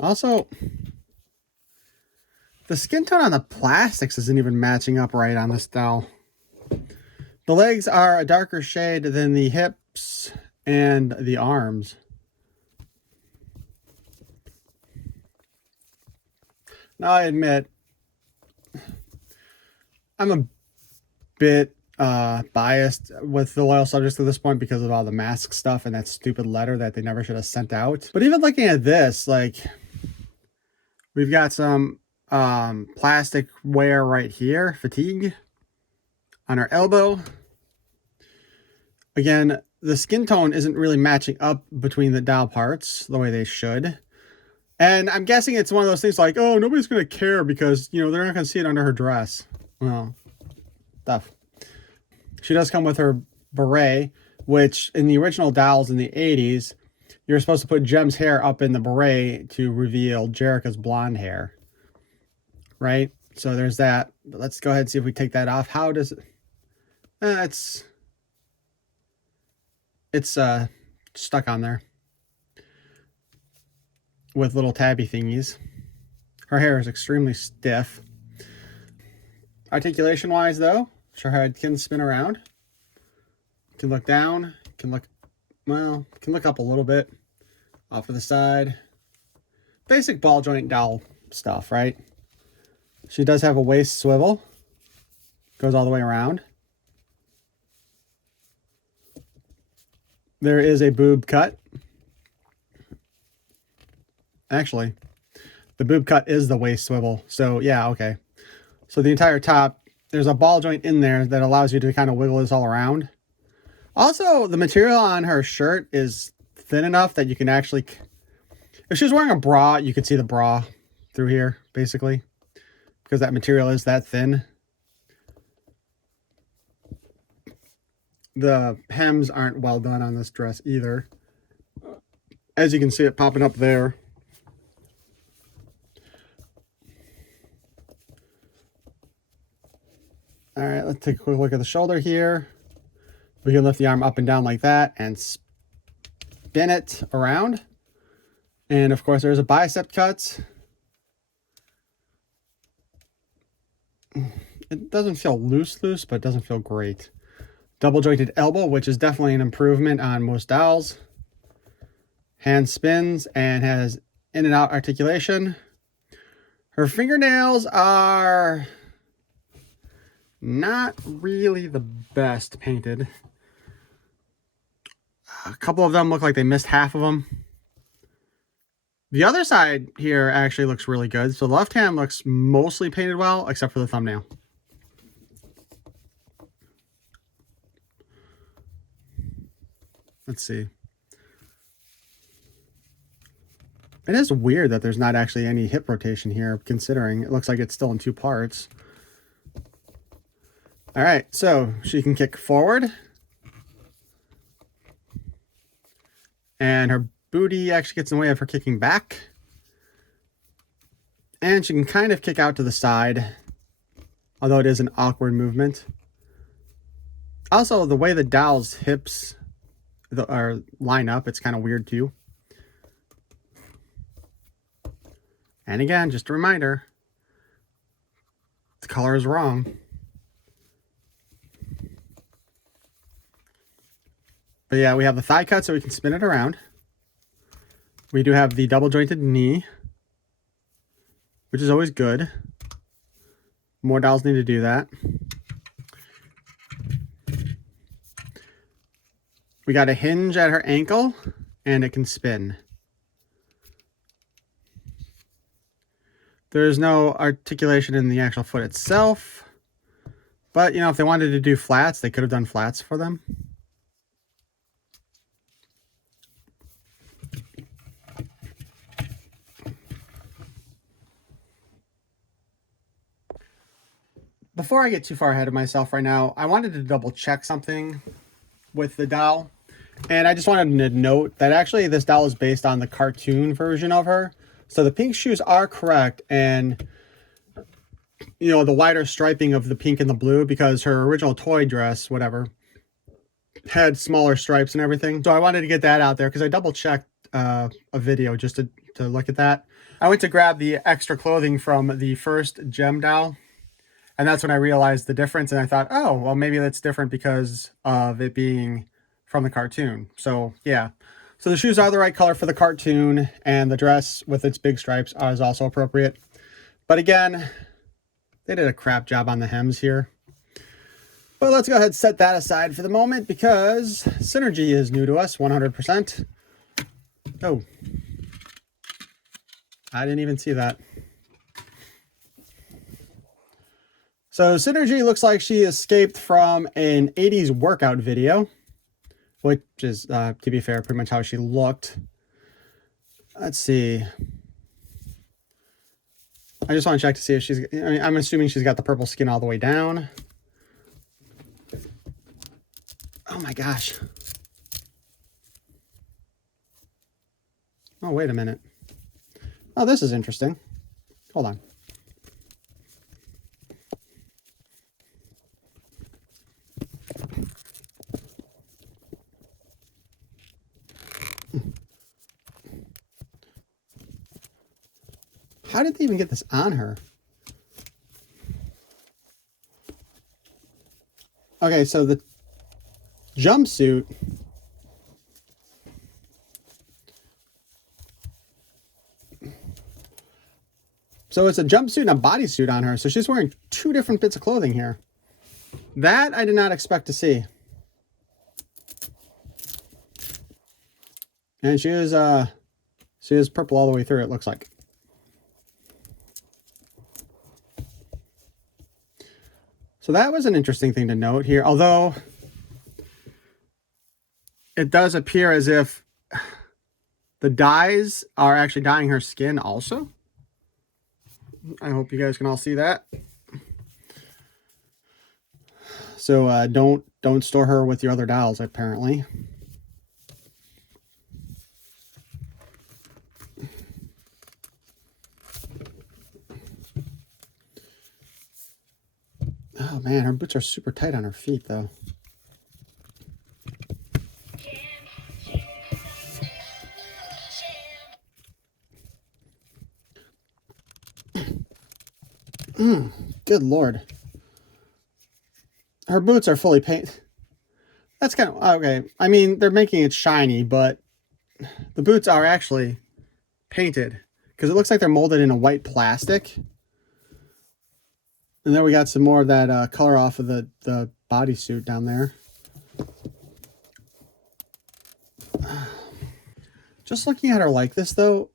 Also, the skin tone on the plastics isn't even matching up right on this doll. The legs are a darker shade than the hips and the arms. Now, I admit, I'm a bit biased with the loyal subjects at this point because of all the mask stuff and that stupid letter that they never should have sent out. But even looking at this, like, we've got some plastic wear right here, fatigue on her elbow. Again, the skin tone isn't really matching up between the doll parts the way they should. And I'm guessing it's one of those things like, oh, nobody's going to care because, you know, they're not going to see it under her dress. Well, tough. She does come with her beret, which in the original dolls in the 80s, you're supposed to put Jem's hair up in the beret to reveal Jerrica's blonde hair. Right? So there's that. But let's go ahead and see if we take that off. How does it... it's stuck on there with little tabby thingies. Her hair is extremely stiff. Articulation wise though, her head can spin around, can look down, can look, well, can look up a little bit, off to the side. Basic ball joint doll stuff, right? She does have a waist swivel, goes all the way around. There is a boob cut. Actually, the boob cut is the waist swivel. So yeah, okay. So the entire top, there's a ball joint in there that allows you to kind of wiggle this all around. Also, the material on her shirt is thin enough that you can actually, if she was wearing a bra, you could see the bra through here, basically, because that material is that thin. The hems aren't well done on this dress either. As you can see it popping up there. All right, let's take a quick look at the shoulder here. We can lift the arm up and down like that and spin it around. And of course, there's a bicep cut. It doesn't feel loose, but it doesn't feel great. Double jointed elbow, which is definitely an improvement on most dolls. Hand spins and has in and out articulation. Her fingernails are not really the best painted. A couple of them look like they missed half of them. The other side here actually looks really good. So the left hand looks mostly painted well, except for the thumbnail. Let's see. It is weird that there's not actually any hip rotation here, considering it looks like it's still in two parts. All right, so she can kick forward. And her booty actually gets in the way of her kicking back. And she can kind of kick out to the side, although it is an awkward movement. Also, the way the doll's hips line up, it's kind of weird too. And again, just a reminder, the color is wrong. But yeah, we have the thigh cut so we can spin it around. We do have the double jointed knee, which is always good. More dolls need to do that. We got a hinge at her ankle, and it can spin. There's no articulation in the actual foot itself. But, you know, if they wanted to do flats, they could have done flats for them. Before I get too far ahead of myself right now, I wanted to double check something with the doll. And I just wanted to note that actually this doll is based on the cartoon version of her. So the pink shoes are correct. And, you know, the wider striping of the pink and the blue, because her original toy dress, whatever, had smaller stripes and everything. So I wanted to get that out there because I double checked a video just to look at that. I went to grab the extra clothing from the first gem doll, and that's when I realized the difference, and I thought, oh, well, maybe that's different because of it being from the cartoon. So, yeah. So the shoes are the right color for the cartoon, and the dress with its big stripes is also appropriate. But again, they did a crap job on the hems here. But let's go ahead and set that aside for the moment because Synergy is new to us 100%. Oh, I didn't even see that. So Synergy looks like she escaped from an 80s workout video, which is, to be fair, pretty much how she looked. Let's see. I just want to check to see if she's, I mean, I'm assuming she's got the purple skin all the way down. Oh my gosh. Oh, wait a minute. Oh, this is interesting. Hold on. How did they even get this on her? Okay, so the jumpsuit so it's a jumpsuit and a bodysuit on her. So she's wearing two different bits of clothing here. That I did not expect to see. And she is purple all the way through, it looks like. So that was an interesting thing to note here, although it does appear as if the dyes are actually dyeing her skin also. I hope you guys can all see that. So don't store her with your other dolls, apparently. Oh man, her boots are super tight on her feet though. Good Lord. Her boots are fully painted. That's kind of, okay. I mean, they're making it shiny, but the boots are actually painted because it looks like they're molded in a white plastic. And then we got some more of that color off of the bodysuit down there. Just looking at her like this, though.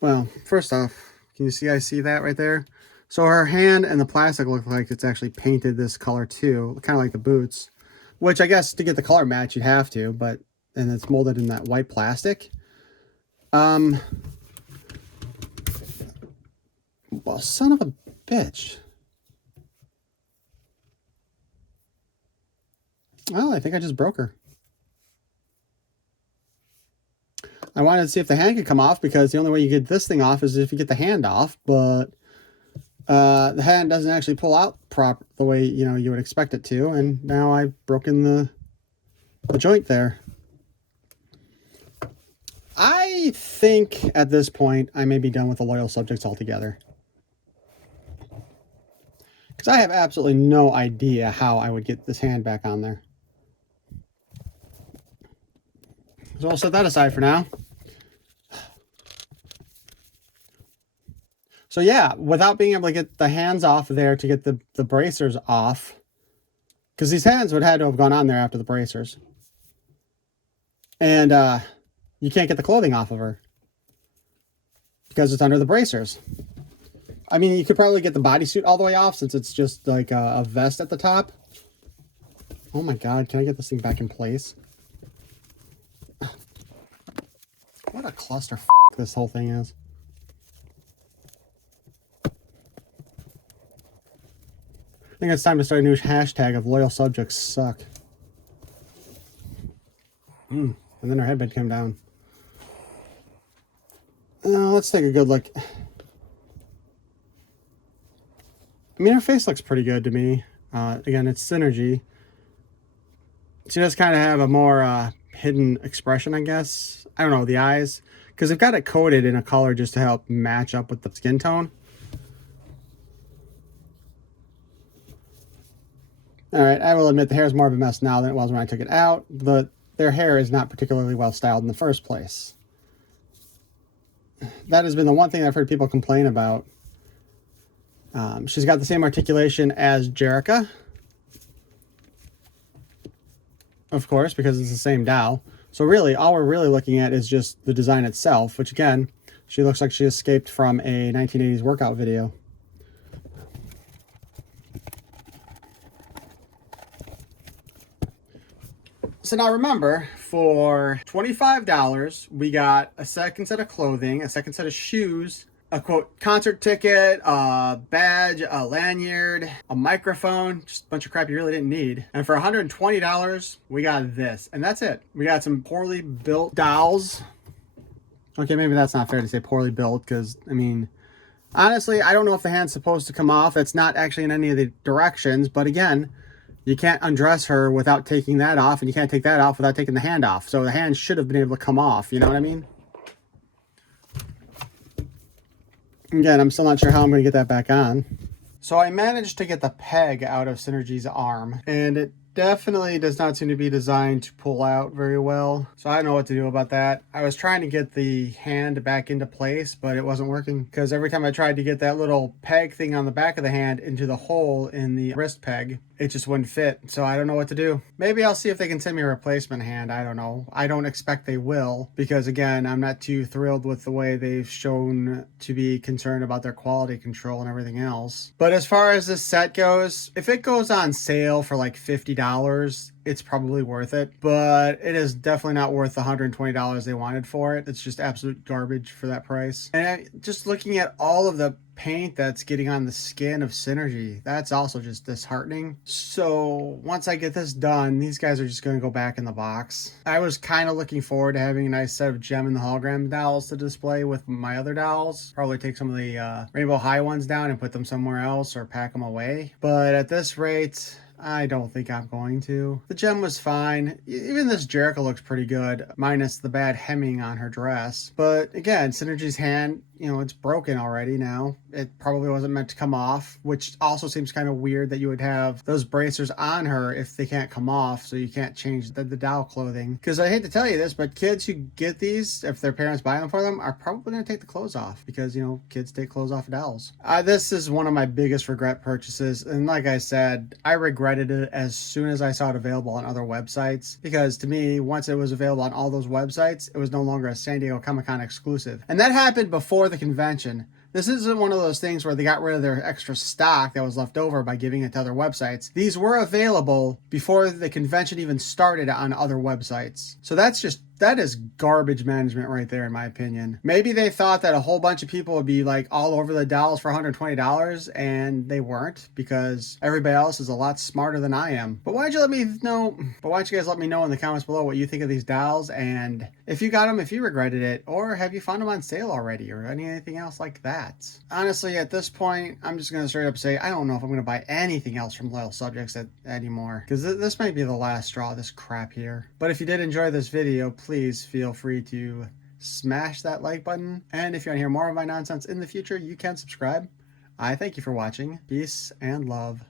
Well, first off, can you see that right there? So her hand and the plastic look like it's actually painted this color too, kind of like the boots. Which I guess to get the color match you'd have to, but and it's molded in that white plastic. Well, son of a bitch. Well, I think I just broke her. I wanted to see if the hand could come off because the only way you get this thing off is if you get the hand off, but the hand doesn't actually pull out the way you would expect it to, and now I've broken the joint there. I think at this point I may be done with the loyal subjects altogether. Because I have absolutely no idea how I would get this hand back on there. So I'll set that aside for now. So yeah, without being able to get the hands off there to get the bracers off, because these hands would have to have gone on there after the bracers. And you can't get the clothing off of her because it's under the bracers. I mean, you could probably get the bodysuit all the way off since it's just like a vest at the top. Oh my God, can I get this thing back in place? What a cluster this whole thing is. I think it's time to start a new hashtag of loyal subjects suck. And then her headband came down. Let's take a good look. I mean, her face looks pretty good to me. Again, it's Synergy. She does kind of have a more hidden expression, I guess. I don't know, the eyes. Because they've got it coated in a color just to help match up with the skin tone. Alright, I will admit the hair is more of a mess now than it was when I took it out, but their hair is not particularly well styled in the first place. That has been the one thing I've heard people complain about. She's got the same articulation as Jerrica, of course, because it's the same doll. So really, all we're really looking at is just the design itself, which again, she looks like she escaped from a 1980s workout video. So now remember, for $25, we got a second set of clothing, a second set of shoes, a quote concert ticket, a badge, a lanyard, a microphone, just a bunch of crap you really didn't need. And for $120, we got this, and that's it. We got some poorly built dolls. Okay, maybe that's not fair to say poorly built, because I mean, honestly, I don't know if the hand's supposed to come off. It's not actually in any of the directions, but again, you can't undress her without taking that off, and you can't take that off without taking the hand off. So the hand should have been able to come off, you know what I mean? Again, I'm still not sure how I'm going to get that back on. So I managed to get the peg out of Synergy's arm, and it definitely does not seem to be designed to pull out very well. So I don't know what to do about that. I was trying to get the hand back into place, but it wasn't working because every time I tried to get that little peg thing on the back of the hand into the hole in the wrist peg, it just wouldn't fit. So I don't know what to do. Maybe I'll see if they can send me a replacement hand. I don't know. I don't expect they will, because again, I'm not too thrilled with the way they've shown to be concerned about their quality control and everything else. But as far as this set goes, if it goes on sale for like $50, it's probably worth it, but it is definitely not worth the $120 they wanted for it. It's just absolute garbage for that price. And just looking at all of the paint that's getting on the skin of Synergy, that's also just disheartening. So once I get this done, these guys are just going to go back in the box. I was kind of looking forward to having a nice set of gem and the hologram dolls to display with my other dolls. Probably take some of the rainbow high ones down and put them somewhere else or pack them away. But at this rate, I don't think I'm going to. The gem was fine. Even this Jerrica looks pretty good, minus the bad hemming on her dress. But again, Synergy's hand, you know, it's broken already now. It probably wasn't meant to come off, which also seems kind of weird that you would have those bracers on her if they can't come off, so you can't change the doll clothing. Because I hate to tell you this, but kids who get these, if their parents buy them for them, are probably going to take the clothes off, because, you know, kids take clothes off of dolls. This is one of my biggest regret purchases, and like I said, I regretted it as soon as I saw it available on other websites, because to me, once it was available on all those websites, it was no longer a San Diego Comic-Con exclusive. And that happened before the convention. This isn't one of those things where they got rid of their extra stock that was left over by giving it to other websites. These were available before the convention even started on other websites. So that is garbage management right there, in my opinion. Maybe they thought that a whole bunch of people would be like all over the dolls for $120, and they weren't, because everybody else is a lot smarter than I am. But why don't you guys let me know in the comments below what you think of these dolls, and if you got them, if you regretted it, or have you found them on sale already, or anything else like that. Honestly, at this point, I'm just going to straight up say, I don't know if I'm going to buy anything else from Loyal Subjects anymore, because this might be the last straw, this crap here. But if you did enjoy this video, please feel free to smash that like button. And if you want to hear more of my nonsense in the future, you can subscribe. I thank you for watching. Peace and love.